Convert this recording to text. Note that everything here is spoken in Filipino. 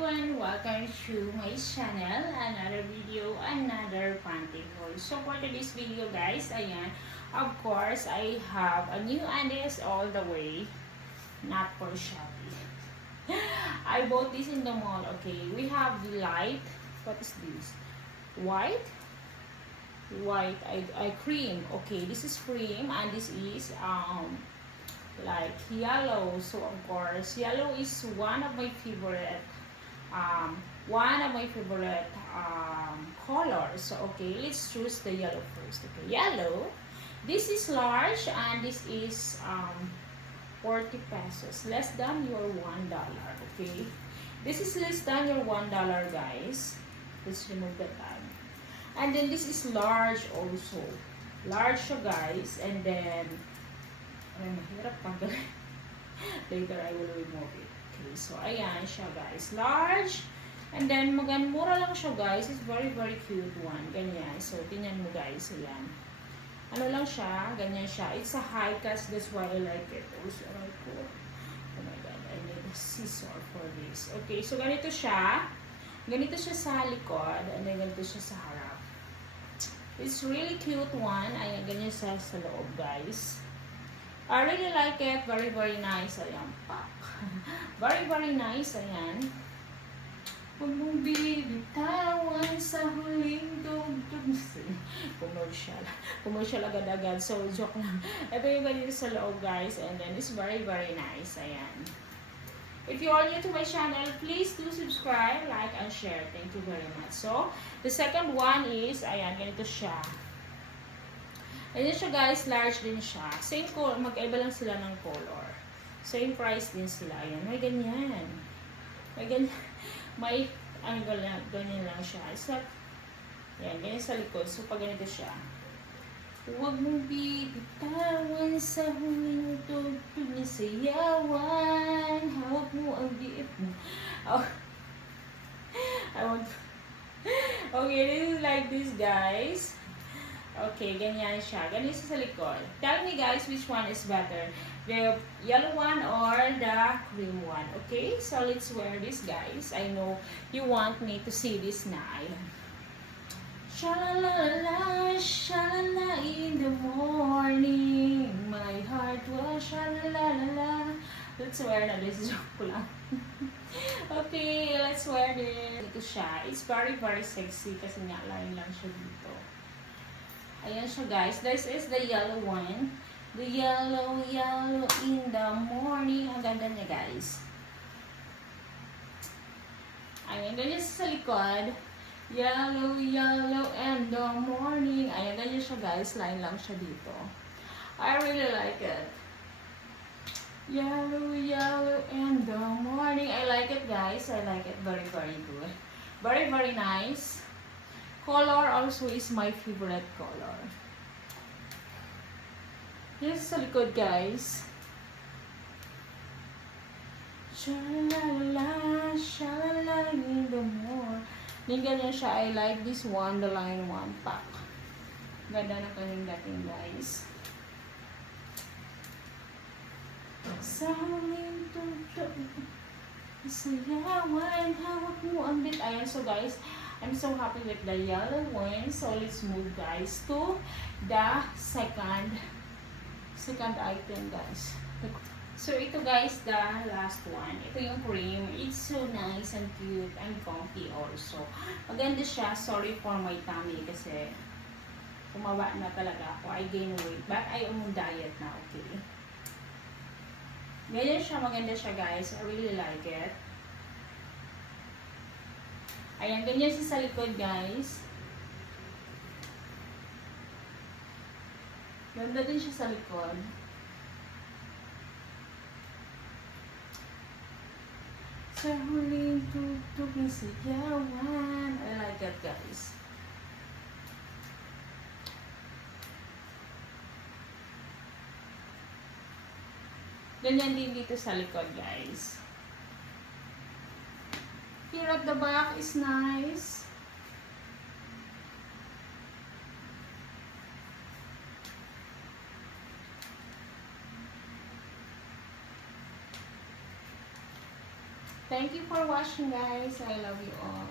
everyone, welcome to my channel, another video, another panty haul. So for today's video guys, ayan, of course, I have a new undies all the way, not for Shopee. I bought this in the mall, okay. We have the light, what is this? White, I cream, okay. This is cream and this is, like yellow. So of course yellow is one of my favorite colors. So okay, let's choose the yellow first. Okay, yellow, this is large and this is 40 pesos, less than your $1. Okay, this is less than your $1 guys. Let's remove the tag. And then this is large also, large siya guys. And then mahirap tanggalin. Later I will remove it. Okay, so ayan siya guys, large. And then mura lang siya guys. It's very cute one. Ganyan. So tingnan mo guys, ayan. Ano lang siya, ganyan siya. It's a high cast, that's why I like it. Also, oh my god, I need a scissor for this. Okay, so ganito siya. Ganito siya sa likod, and then ganito siya sa harap. It's really cute one. Ayan, ganyan siya sa loob guys. I really like it. Very nice. Ayan, pak. very nice. Ayan. Huwag mong bibitawan sa huling tugtog. Commercial agad-agad. So, joke lang. Ito yung ganito sa loob, guys. And then, it's very nice. Ayan. If you are new to my channel, please do subscribe, like, and share. Thank you very much. So, the second one is, ayan, ganito siya. Ayan siya guys, large din siya. Same color, mag-iba lang sila ng color. Same price din sila. Ayan, may ganyan. May ganyan. May, ganyan lang siya. So, ayan, ganyan sa likod. So, pag ganito siya. Huwag mong bibitawan sa huling tugtog na sayawan. Hawak mo ang biip mo. Oh. Okay, this is like this guys. Okay, ganyan siya. Ganyan siya sa likod. Tell me guys which one is better. The yellow one or the cream one. Okay, so let's wear this guys. I know you want me to see this na. Sha-la-la-la, sha-la-la in the morning. My heart will sha-la-la-la-la. Let's wear na. Let's joke ko lang. Okay, let's wear this. Ito siya. It's very sexy kasi nga line lang siya dito. Ayan siya guys. This is the yellow one. The yellow in the morning. Ang ganda niya guys. Ayan, ganyan sa likod. Yellow in the morning. Ayan, ganyan siya guys. Line lang siya dito. I really like it. Yellow in the morning. I like it guys. I like it. Very good. Very nice. Color also is my favorite color. Yes, sa likod guys. Sha-la-la, sha-la-la in the morning. Ganyan siya. I like this one, the line one pack. Ganda na kanyang dating guys. Sa huling tugtog sayawan, hawak mo ang bit. Ayan, so guys, I'm so happy with the yellow one. So let's move guys to the second item guys. So ito guys, the last one. Ito yung cream. It's so nice and cute and comfy also. Maganda siya. Sorry for my tummy kasi kumaba na talaga ako. I gain weight. But I am on diet na, okay? Ganyan siya. Maganda siya guys. I really like it. Ayan, ganyan siya sa likod guys. Ganda din siya sa likod. Sa huling tugtog ng sigawan. I like it guys. Ganyan din dito sa likod guys. Here at the back is nice. Thank Thank you for watching, guys. I love you all.